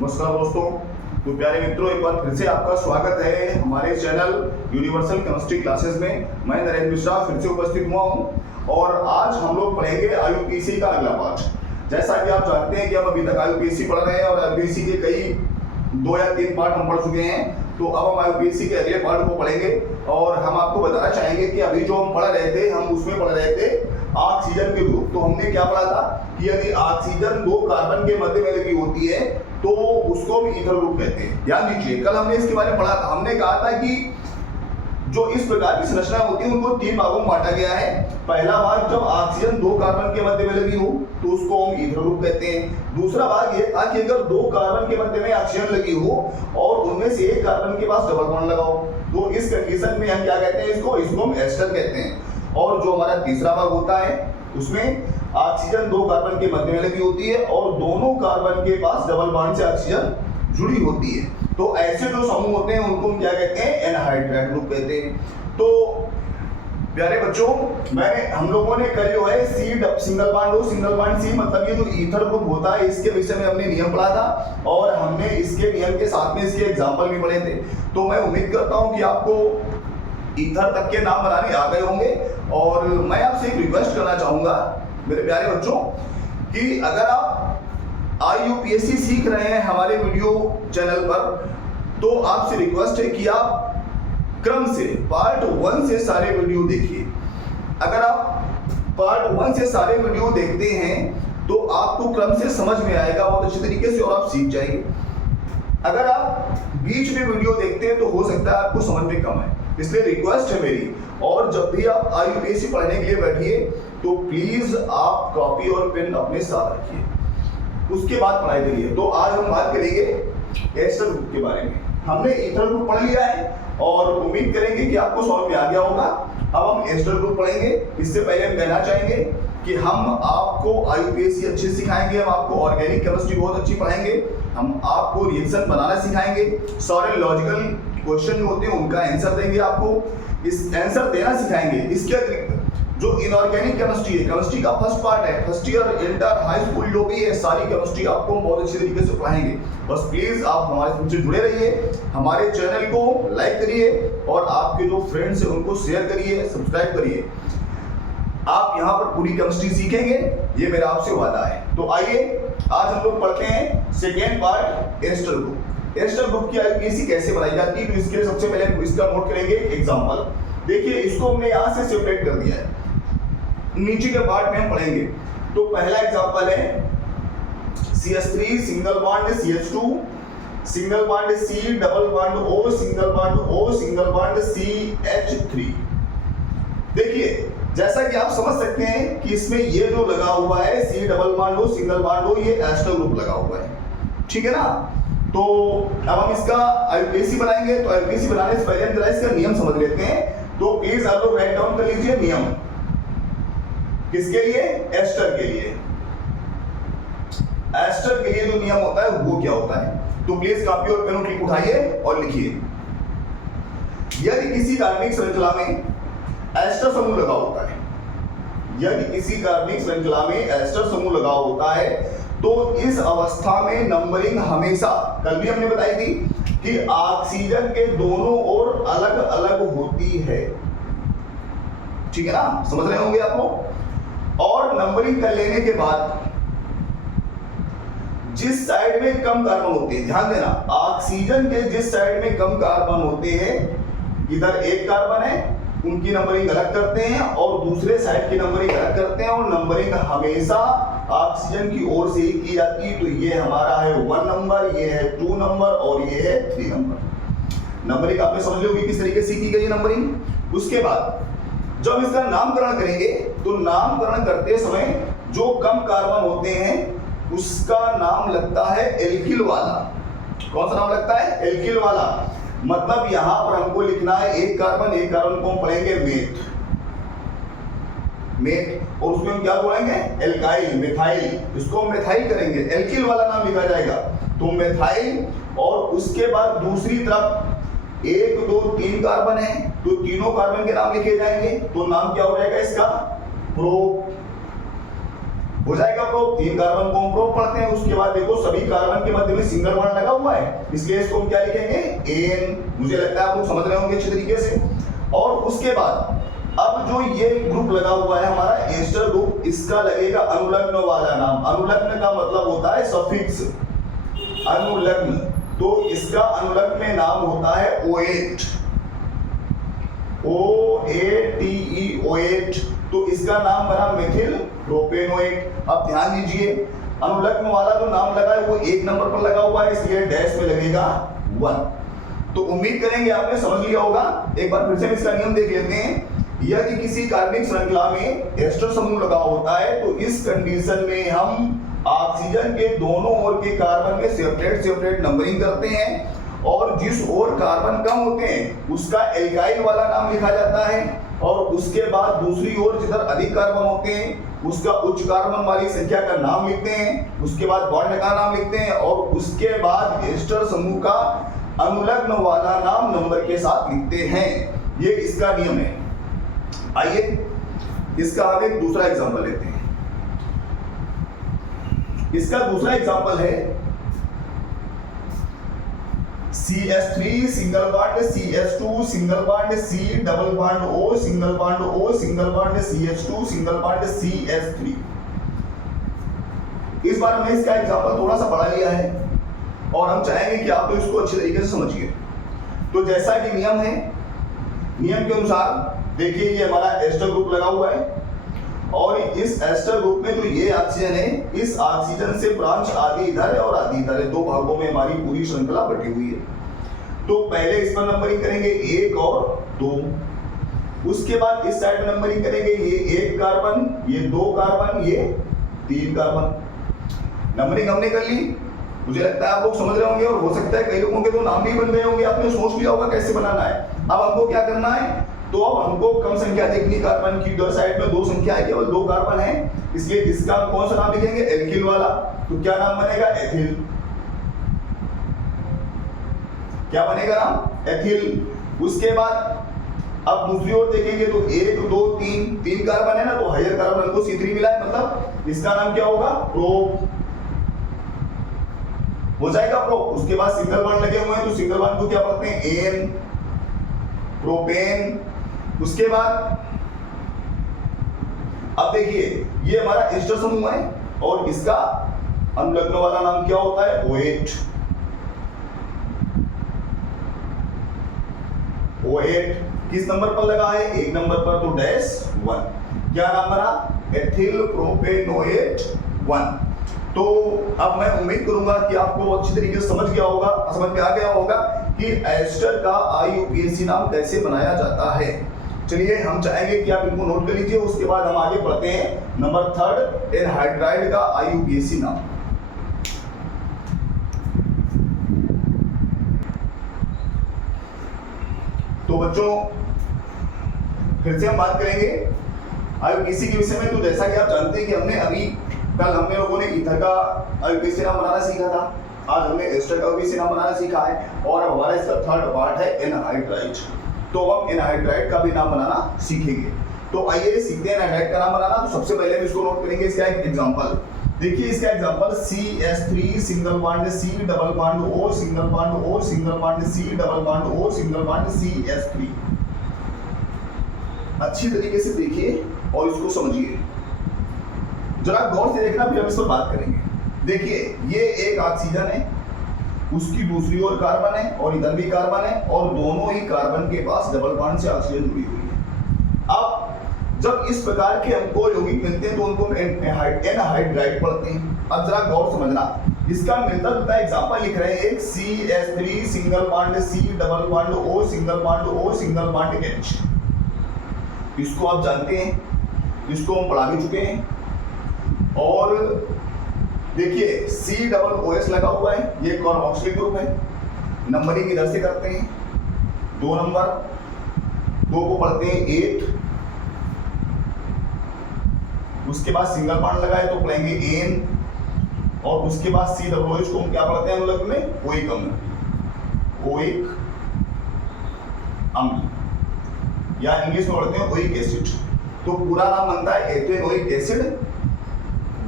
नमस्कार दोस्तों। तो प्यारे मित्रों, एक बार फिर से आपका स्वागत है हमारे चैनल यूनिवर्सल केमिस्ट्री क्लासेस में। मैं नरेंद्र मिश्रा फिर से उपस्थित हुआ हूं और आज हम लोग पढ़ेंगे आईयूपीएसी का अगला पार्ट। जैसा कि आप जानते हैं कि हम अभी तक आईयूपीएसी पढ़ रहे हैं और आईयूपीएसी के कई 2 या 3 पार्ट हम पढ़ चुके हैं। तो अब हम आईयूपीएसी के अगले पार्ट को पढ़ेंगे और हम आपको बताना चाहेंगे कि अभी जो हम पढ़ रहे थे, हम उसमें पढ़ रहे थे ऑक्सीजन के ग्रुप। तो हमने क्या पढ़ा था कि यदि ऑक्सीजन 2 कार्बन के मध्य में लगी होती है तो उसको हम ईथर ग्रुप कहते हैं। ध्यान दीजिए, कल हमने इसके बारे में पढ़ा था। हमने कहा था कि जो इस प्रकार की संरचना होती है उनको 3 भागों में बांटा गया है। पहला भाग, जब ऑक्सीजन 2 कार्बन के मध्य में लगी हो तो उसको हम ईथर ग्रुप कहते हैं। दूसरा भाग ये था कि अगर 2 कार्बन के मध्य में ऑक्सीजन लगी हो और उनमें से एक कार्बन के पास डबल बॉन्ड लगाओ तो इस कंडीशन में हम क्या कहते हैं, इसको हम एस्टर कहते हैं। और जो हमारा तीसरा भाग होता है उसमें ऑक्सीजन 2 कार्बन के मध्य में लगी होती है और दोनों कार्बन के पास डबल बॉन्ड से ऑक्सीजन जुड़ी होती है। तो ऐसे जो समूह होते हैं उनको हम क्या कहते हैं, एनहाइड्राइड ग्रुप कहते हैं। तो प्यारे बच्चों, हम लोगों ने कल जो है सिंगल बॉन्ड सी मतलब ये जो ईथर ग्रुप होता है इसके विषय में हमने नियम पढ़ा था और हमने इसके नियम के साथ में इसके एग्जाम्पल भी पढ़े थे। तो मैं उम्मीद करता हूं कि आपको ईथर तक के नाम बनाने आ गए होंगे। और मैं आपसे एक रिक्वेस्ट करना चाहूंगा मेरे प्यारे बच्चों कि अगर आप आईयूपीएसी सीख रहे हैं हमारे वीडियो चैनल पर तो आपसे रिक्वेस्ट है कि आप क्रम से पार्ट 1 से सारे वीडियो देखिए। अगर आप पार्ट 1 से सारे वीडियो देखते हैं तो आपको क्रम से समझ में आएगा बहुत अच्छे तरीके से और आप सीख जाएंगे। अगर आप बीच में वीडियो देखते हैं तो हो सकता है आपको समझ में कम है, इसलिए रिक्वेस्ट है मेरी। और जब भी आप आईयूपीएसी पढ़ने के लिए बैठिए तो प्लीज आप कॉपी और पेन अपने साथ रखिए, उसके बाद पढ़ाई करिए। तो आज हम बात करेंगे एस्टर ग्रुप के बारे में। हमने ईथर ग्रुप पढ़ लिया है और उम्मीद करेंगे कि आपको समझ में आ गया होगा। अब हम एस्टर ग्रुप पढ़ेंगे। इससे पहले हम कहना चाहेंगे कि हम आपको आईयूपीएसी अच्छे सिखाएंगे, हम आपको ऑर्गेनिक केमिस्ट्री बहुत अच्छी पढ़ाएंगे, हम आपको रिएक्शन बनाना सिखाएंगे, सारे लॉजिकल क्वेश्चन होते हैं उनका आंसर देंगे, आपको इस आंसर देना सिखाएंगे। इसके अतिरिक्त जो इनऑर्गेनिक केमिस्ट्री है, केमिस्ट्री का फर्स्ट पार्ट है, first year inter high school जो भी है, सारी केमिस्ट्री आपको बहुत अच्छे तरीके से पढ़ाएंगे। बस प्लीज आप हमारे हमसे जुड़े रहिए, हमारे चैनल को लाइक करिए और आपके जो फ्रेंड्स हैं उनको शेयर करिए, सब्सक्राइब करिए। आप यहाँ पर पूरी केमिस्ट्री सीखेंगे, ये मेरा आपसे वादा है। तो आइए आज हम लोग पढ़ते हैं second part, ester group. Ester group की आईयूपीएसी कैसे बनाई जाती है तो इसके लिए सबसे पहले हम इसका नोट करेंगे एग्जांपल। देखिए, इसको हमने यहाँ से सेपरेट कर दिया है, नीचे के पार्ट में हम पढ़ेंगे। तो पहला एग्जांपल है CH3 single bond CH2 single bond C double bond O single bond O single bond CH3। देखिए, जैसा कि आप समझ सकते हैं कि इसमें ये जो लगा हुआ है C double bond O single bond O, ये एस्टर ग्रुप लगा हुआ है, ठीक है ना। तो अब हम इसका आईयूपीएसी बनाएंगे। तो आईयूपीएसी बनाने से पहले हम जरा इसका नियम समझ लेते हैं। तो प्लीज आप लोग राइट डाउन कर लीजिए नियम। किसके लिए? एस्टर के लिए। एस्टर के लिए जो नियम होता है वो क्या होता है, तो प्लीज कॉपी और पेन क्लिक उठाइए और लिखिए। यदि किसी कार्बनिक श्रृंखला में एस्टर समूह लगा होता है, यदि किसी कार्बनिक श्रृंखला में एस्टर समूह लगा होता है तो इस अवस्था में नंबरिंग हमेशा, कल भी हमने बताई थी कि ऑक्सीजन के दोनों ओर अलग अलग होती है, ठीक है ना, समझ रहे होंगे आप लोग। और नंबरिंग कर लेने के बाद जिस साइड में कम कार्बन होते हैं, ध्यान देना, ऑक्सीजन के जिस साइड में कम कार्बन होते हैं, इधर एक कार्बन है, उनकी नंबरिंग अलग करते हैं और दूसरे साइड की नंबरिंग अलग करते हैं और नंबरिंग हमेशा ऑक्सीजन की ओर से ही की जाती है। तो ये हमारा है 1 नंबर, ये है 2 नंबर और ये है 3 नंबर। नंबरिंग आपने समझ लो कि किस तरीके से की गई नंबरिंग। उसके बाद जब हम इसका नामकरण करेंगे तो नामकरण करते समय जो कम कार्बन होते हैं उसका नाम लगता है एल्किल वाला। कौन सा नाम लगता है? एल्किल वाला। मतलब यहां पर हमको लिखना है एक कार्बन को हम पढ़ेंगे मेथ, और उसमें हम क्या बोलेंगे? Alkyl, methyl. इसको हम मिथाइल करेंगे, एल्किल वाला नाम लिखा जाएगा तो मिथाइल। और उसके बाद दूसरी तरफ 1 2 3 कार्बन है तो तीनों कार्बन के नाम लिखे जाएंगे। तो नाम क्या हो जाएगा इसका? हो जाएगा प्रोप। 3 कार्बन को हम प्रोप पढ़ते हैं। उसके बाद देखो सभी कार्बन के मध्य में सिंगल बॉन्ड लगा हुआ है, इसलिए इसको हम क्या लिखेंगे, एन। मुझे लगता है आप लोग समझ रहे होंगे अच्छे तरीके से। और उसके बाद अब जो ये ग्रुप लगा हुआ है हमारा एस्टर ग्रुप, इसका लगेगा अनुलग्न वाला नाम। अनुलग्न का मतलब होता है सफिक्स, अनुलग्न। तो इसका अनुलग्न नाम होता है O8, OATE, OH। तो इसका नाम बना मेथिल प्रोपेनोएट। अब ध्यान दीजिए, अनुलग्न वाला जो नाम लगा है वो 1 नंबर पर लगा हुआ है, इसलिए डैश में लगेगा 1। तो उम्मीद करेंगे आपने समझ लिया होगा। एक बार फिर से इसका नियम देख लेते हैं। यदि किसी कार्बनिक श्रृंखला में एस्टर समूह लगा होता है तो इस कंडीशन में हम ऑक्सीजन के दोनों ओर के कार्बन में सेपरेट सेपरेट नंबरिंग करते हैं, और जिस ओर कार्बन कम होते हैं उसका एल्काइल वाला नाम लिखा जाता है, और उसके बाद दूसरी ओर जिधर अधिक कार्बन होते हैं उसका उच्च कार्बन वाली संख्या का नाम लिखते हैं, उसके बाद बॉन्ड का नाम लिखते हैं, और उसके बाद एस्टर समूह का अनुलग्न वाला नाम नंबर के साथ लिखते हैं। ये इसका नियम है। आइए इसका हम एक दूसरा एग्जांपल लेते हैं। इसका दूसरा एग्जांपल है CH3 single bond CH2 single bond C double bond O single bond O single bond CH2 single bond CH3। इस बार हमने इसका एग्जांपल थोड़ा सा बढ़ा लिया है और हम चाहेंगे कि आप लोग इसको अच्छे तरीके से समझिए। तो जैसा कि नियम है, नियम के अनुसार देखिए ये हमारा एस्टर ग्रुप लगा हुआ है, और इस एस्टर ग्रुप में जो ये ऑक्सीजन है, इस ऑक्सीजन से ब्रांच आधी इधर है और आधी इधर है, 2 भागों में हमारी पूरी श्रृंखला बटी हुई है। तो पहले इस पर नंबरिंग करेंगे 1 और 2। उसके बाद इस साइड में नंबरिंग करेंगे, ये 1 कार्बन, ये 2 कार्बन, ये 3 कार्बन। नंबरिंग हमने कर ली। मुझे लगता है आप लोग समझ रहे होंगे, और हो सकता है कई लोगों के तो नाम भी बन गए होंगे, आपने सोच लिया होगा कैसे बनाना है। अब हमको क्या करना है, तो अब हमको कम संख्या देखनी कार्बन की। इधर साइड में 2 संख्या है, केवल 2 कार्बन है, इसलिए इसका कौन सा नाम लिखेंगे, एल्किल वाला। तो क्या नाम बनेगा, एथिल। क्या बनेगा नाम, एथिल। उसके बाद अब दूसरी ओर देखेंगे तो 1 2 3 कार्बन है ना, तो हायर कार्बन हमको C3 मिला है, मतलब इसका नाम क्या होगा, प्रोप। हो जाएगा प्रोप। उसके बाद सिंगल बॉन्ड लगे हुए हैं, तो सिंगल बॉन्ड को क्या पढ़ते हैं, एन, प्रोपेन। उसके बाद अब देखिए ये हमारा एस्टर समूह है, और इसका अनुलग्न वाला नाम क्या होता है, O8। O8 किस नंबर पर लगा है, 1 नंबर पर, तो डैश 1। क्या नाम बना, एथिल प्रोपेनोएट 1। तो अब मैं उम्मीद करूंगा कि आपको अच्छी तरीके से समझ में आ गया होगा कि एस्टर का IUPAC नाम कैसे बनाया जाता है। चलिए हम चाहेंगे कि आप इनको नोट कर लीजिए, उसके बाद हम आगे बढ़ते हैं नंबर 3 एनहाइड्राइड का IUPAC नाम। तो बच्चों फिर से हम बात करेंगे IUPAC के विषय में। तो जैसा कि आप जानते हैं कि हमने अभी कल हमने लोगों ने ईथर का IUPAC नाम बनाना सीखा था, आज हमने एस्टर का IUPAC नाम बनाना सीखा है, और अब हमारा इसका 3rd पार्ट है एनहाइड्राइड। तो हम एनहाइड्राइड का भी नाम बनाना सीखेंगे। तो आइए सीखते हैं एनहाइड्राइड का नाम बनाना। तो सबसे पहले हम इसको नोट करेंगे, इसका एक एग्जांपल देखिए। इसका example CH3 single bond C double bond O single bond O single bond C double bond O single bond CH3। अच्छी तरीके से देखिए और इसको समझिए, जरा गौर से देखना, फिर हम इस पर बात करेंगे। देखिए ये एक ऑक्सीजन है, उसकी दूसरी ओर कार्बन है, और इधर भी कार्बन है, और दोनों ही कार्बन के पास डबल बॉन्ड से ऑक्सीजन जुड़ी हुई है। अब जब इस प्रकार के हमको यौगिक मिलते हैं तो उनको एनहाइड्राइड पढ़ते हैं। अब जरा गौर समझना, इसका मिलता जुलता एग्जांपल लिख रहे हैं। एक CH3 single bond C double bond O single bond O single bond H। इसको आप जानते हैं, इसको हम पढ़ा भी चुके हैं। और देखिए C डबल OH लगा हुआ है, ये कार्बोक्सिलिक ग्रुप है। नंबरिंग इधर से करते हैं, 2 नंबर, 2 को पढ़ते हैं 8। उसके बाद सिंगल बॉन्ड लगाए तो पढ़ेंगे N, और उसके बाद C डबल OH को हम क्या पढ़ते हैं अनुलग्न में, ओइक अम्ल, ओइक अम्ल, या इंग्लिश में पढ़ते हैं ओइक एसिड। तो पूरा नाम बनता है एथेनोइक एसिड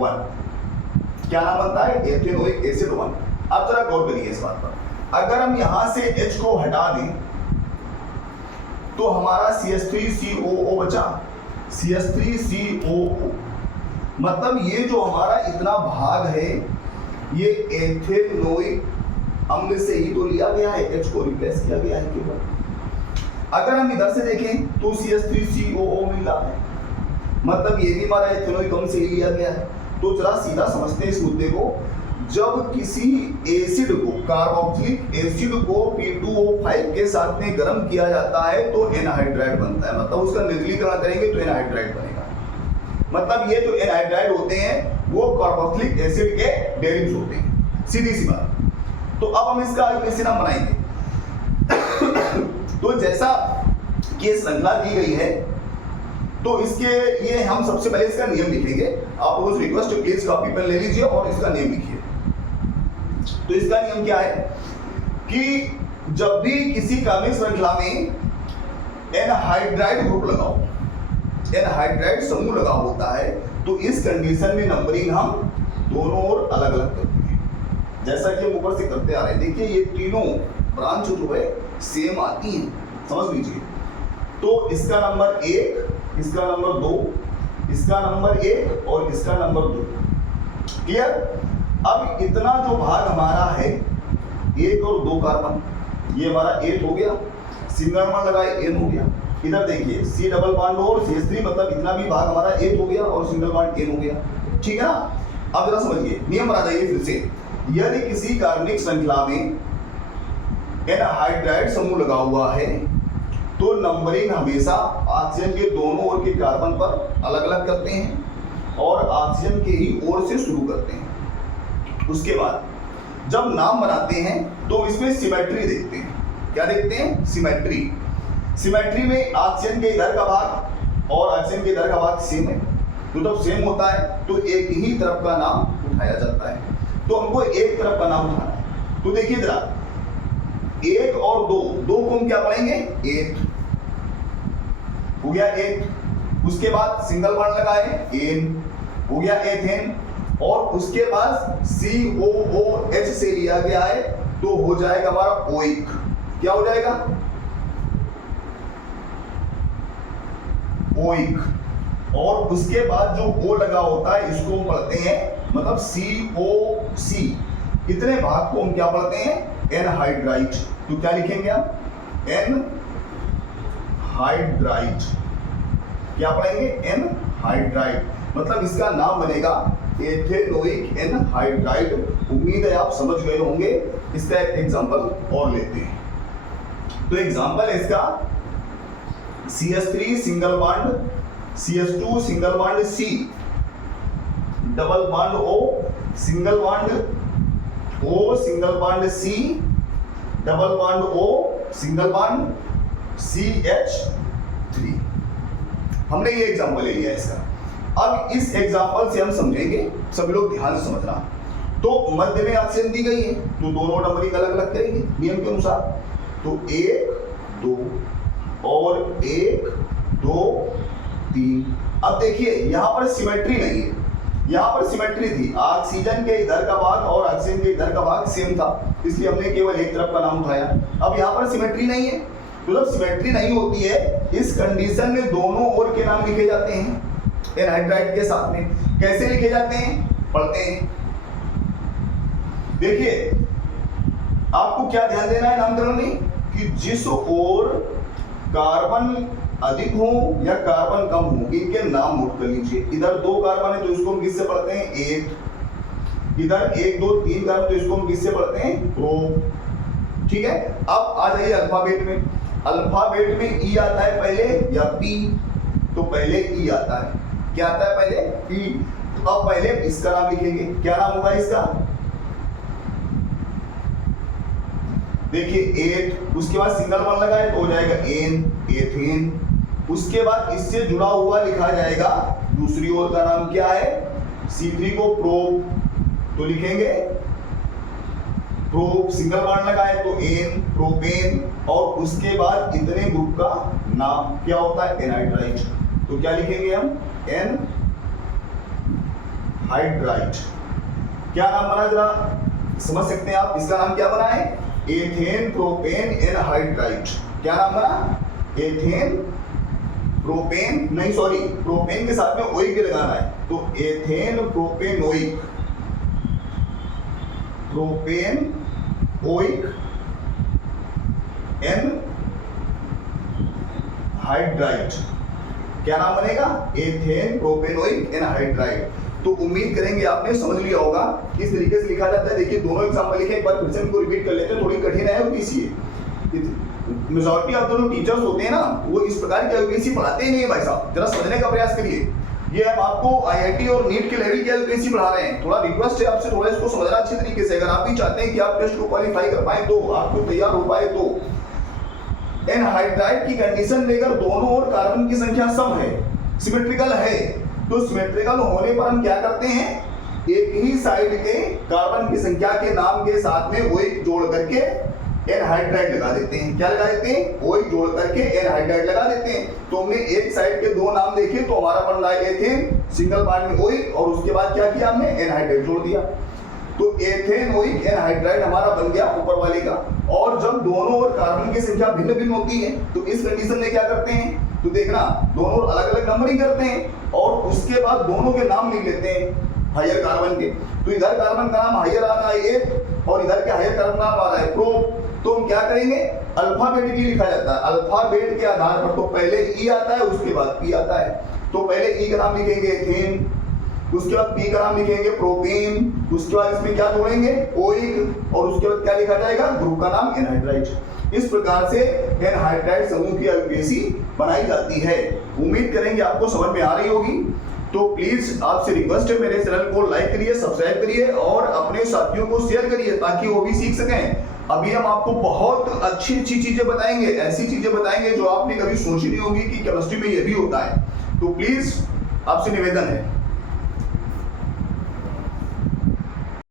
1। क्या नाम बनता है? Ethanoic acid 1। अब जरा गौर करिए इस बात पर, अगर हम यहां से H को हटा दें तो हमारा CH3COO बचा, CH3COO। मतलब ये जो हमारा इतना भाग है ये एथेनोइक अम्ल से ही तो लिया गया है, H को रिप्लेस किया गया है केवल। अगर हम इधर से देखें तो CH3COO मिल रहा है, मतलब ये भी हमारा एथेनोइक अम्ल से ही लिया गया है। तो जरा सीधा समझते हैं इस मुद्दे को। जब किसी एसिड को, कार्बोक्सिलिक एसिड को P2O5 के साथ में गर्म किया जाता है तो एनहाइड्राइड बनता है, मतलब उसका निर्जलीकरण करेंगे तो एनहाइड्राइड बनेगा। मतलब ये जो एनहाइड्राइड होते हैं वो कार्बोक्सिलिक एसिड के डेरिवेटिव्स होते हैं, सीधी सी बात। तो अब हम इसका आयुर्वेद नाम बनाएंगे। तो जैसा कि श्रृंखला दी गई है तो इसके लिए हम सबसे पहले इसका नियम लिखेंगे। आप लोगों से रिक्वेस्ट है प्लीज कॉपी पेन ले लीजिए और इसका नियम लिखिए। तो इसका नियम क्या है कि जब भी किसी कार्बनिक श्रृंखला में एनहाइड्राइड ग्रुप लगाओ, एनहाइड्राइड समूह लगा होता है, तो इस कंडीशन में नंबरिंग हम दोनों ओर अलग अलग करते हैं, जैसा कि हम ऊपर से करते आ रहे हैं। देखिए ये तीनों ब्रांच जो है सेम आती हैं, समझ लीजिए। तो इसका नंबर 1, इसका नंबर 2, इसका नंबर 1 और इसका नंबर 2। क्लियर? अब इतना जो भाग हमारा है 1 और 2 कार्बन, ये हमारा 8 हो गया, सिंगल बॉन्ड लगाए N हो गया। इधर देखिए C डबल बॉन्ड और CH3, मतलब इतना भी भाग हमारा 8 हो गया और सिंगल बॉन्ड N हो गया। ठीक है ना? अब जरा समझिए, नियम बना जाइए फिर से। यदि किसी कार्बनिक श्रृंखला में एनहाइड्राइड समूह लगा हुआ है तो नंबरिंग हमेशा ऑक्सीजन के दोनों ओर के कार्बन पर अलग अलग करते हैं और ऑक्सीजन के ही ओर से शुरू करते हैं। उसके बाद जब नाम बनाते हैं तो इसमें सिमेट्री देखते हैं। क्या देखते हैं? सिमेट्री। सिमेट्री में ऑक्सीजन के इधर का भाग और ऑक्सीजन के इधर का भाग सेम है, तो जब सेम होता है तो एक ही तरफ का नाम उठाया जाता है। तो हमको एक तरफ का नाम उठाना है। तो देखिए जरा, 1 और 2 को हम क्या पढ़ेंगे? 8 हो गया 8। उसके बाद सिंगल बॉन्ड लगाए एन, हो गया एथेन। और उसके बाद COOH से लिया गया है तो हो जाएगा हमारा ओइक। क्या हो जाएगा? ओइक। और उसके बाद जो O लगा होता है इसको हम पढ़ते हैं, मतलब COC। इतने भाग को हम क्या पढ़ते हैं? एनहाइड्राइड। तो क्या लिखेंगे हम? एनहाइड्राइड। क्या पढ़ेंगे? एनहाइड्राइड। मतलब इसका नाम बनेगा एथेनोइक एनहाइड्राइड। उम्मीद है आप समझ गए होंगे। इसका एक एग्जांपल और लेते हैं। तो एग्जांपल है इसका CH3 single bond, CH2 single bond C, double bond O, single bond O, single bond C, double bond O, single bond CH3। हमने ये एग्जांपल ले लिया इसका। अब इस एग्जांपल से हम समझेंगे, सभी लोग ध्यान से समझना। तो मध्य में ऑक्सीजन दी गई है तो दोनों नंबरिंग अलग अलग करेंगे नियम के अनुसार। तो 1 2 और 1 2 3। अब देखिए यहाँ पर सिमेट्री नहीं है, यहाँ पर सिमेट्री थी। ऑक्सीजन के इधर का भाग और ऑक्सीजन के इधर का भाग सेम था, इसलिए हमने केवल एक तरफ का नाम उठाया। अब यहाँ पर सिमेट्री नहीं है, तो जब सिमेट्री नहीं होती है इस कंडीशन में दोनों ओर के नाम लिखे जाते हैं एनहाइड्राइड के साथ में। कैसे लिखे जाते हैं? पढ़ते हैं। देखिए आपको क्या ध्यान देना है नामकरण में, कि जिस ओर कार्बन अधिक हो या कार्बन कम हो इनके नाम नोट कर लीजिए। इधर 2 कार्बन है तो इसको हम किससे पढ़ते हैं? 1। इधर 1 2 3 कार्बन तो इसको हम किससे पढ़ते हैं? प्रो। ठीक है। अब आ जाइए अल्फाबेट में। अल्फाबेट में ई आता है पहले या पी? तो पहले ई आता है। क्या आता है पहले? ई। तो अब पहले इसका नाम लिखेंगे। क्या नाम होगा इसका? देखिए 8। उसके बाद सिंगल बॉन्ड लगाए तो हो जाएगा एन, एथेन। उसके बाद इससे जुड़ा हुआ लिखा जाएगा दूसरी ओर का नाम क्या है? C3 को प्रोप, तो लिखेंगे प्रोप। सिंगल बॉन्ड लगाए तो एन, प्रोपेन। और उसके बाद इतने ग्रुप का नाम क्या होता है? एनहाइड्राइड। तो क्या लिखेंगे हम? हाइड्राइड। क्या नाम बना जरा समझ सकते हैं आप, इसका नाम क्या बना है? Ethane propane anhydride. क्या नाम बना? एथेन प्रोपेन, नहीं सॉरी, प्रोपेन के साथ में ओइक भी लगाना है, तो ethane propanoic, propane oic anhydride. क्या नाम बनेगा? Ethane propanoic anhydride. तो उम्मीद करेंगे आपने समझ लिया होगा किस तरीके से लिखा जाता है। देखिए दोनों एग्जांपल लिखे, एक बार फिर से इनको रिपीट कर लेते हैं, थोड़ी कठिन है यूपीसी। मेजॉरिटी ऑफ जो टीचर्स होते हैं ना, वो इस प्रकार के यूपीसी पढ़ाते ही नहीं है भाई साहब, जरा समझने का प्रयास करिए। ये हम आपको आईआईटी और नीट के लेवल के यूपीसी पढ़ा रहे हैं, थोड़ा रिक्वेस्ट है आपसे, थोड़ा इसको समझना अच्छे तरीके से। अगर आप भी चाहते हैं कि आप टेस्ट को क्वालिफाई कर पाए, तो आपको तैयार हो पाए, तो एनहाइड्राइड की कंडीशन लेकर दोनों ओर कार्बन की संख्या सम है, सिमेट्रिकल है, तो सिमेट्रिकल होने पर हम क्या करते हैं? एक ही साइड के कार्बन की संख्या के नाम के साथ में ओइक जोड़ करके एनहाइड्राइड लगा देते हैं। क्या लगा देते हैं? ओइक जोड़ करके एनहाइड्राइड लगा देते हैं। तो हमने एक साइड के दो नाम देखे, तो हमारा बन रहा है एथेन, सिंगल पार्ट में ओइक, और उसके बाद क्या किया हमने? एनहाइड्राइड जोड़ दिया। तो एथेन ओइक एनहाइड्राइड हमारा बन गया ऊपर वाले का। और जब दोनों ओर कार्बन की संख्या भिन्न भिन्न होती है, तो इस कंडीशन में क्या करते हैं? तो देखना, दोनों ओर अलग अलग नंबरिंग करते हैं, और उसके बाद दोनों के नाम लिख लेते हैं हायर कार्बन के। तो इधर कार्बन का नाम हायर आ रहा है एक, और इधर के हायर कार्बन नाम आ रहा है प्रो। तो हम क्या करेंगे? अल्फाबेटिकली लिखा जाता है, अल्फाबेट के आधार पर। तो पहले ई आता है, उसके बाद पी आता है। तो पहले ई का नाम लिखेंगे एथेन, उसके बाद पी का नाम लिखेंगे प्रोपेन, उसके बाद इसमें क्या जोड़ेंगे? ओइक, और उसके बाद क्या लिखा जाएगा? ग्रुप का नाम एनहाइड्राइड। इस प्रकार से एनहाइड्राइड समूह की यूपीएससी बनाई जाती है। उम्मीद करेंगे आपको समझ में आ रही होगी। तो प्लीज आपसे रिक्वेस्ट है, मेरे चैनल को लाइक करिए, सब्सक्राइब करिए, और अपने साथियों को शेयर करिए, ताकि वो भी सीख सकें। अभी हम आपको बहुत अच्छी अच्छी चीजें बताएंगे, ऐसी चीजें बताएंगे जो आपने कभी सोची नहीं होगी कि केमिस्ट्री में ये भी होता है। तो प्लीज आपसे निवेदन है।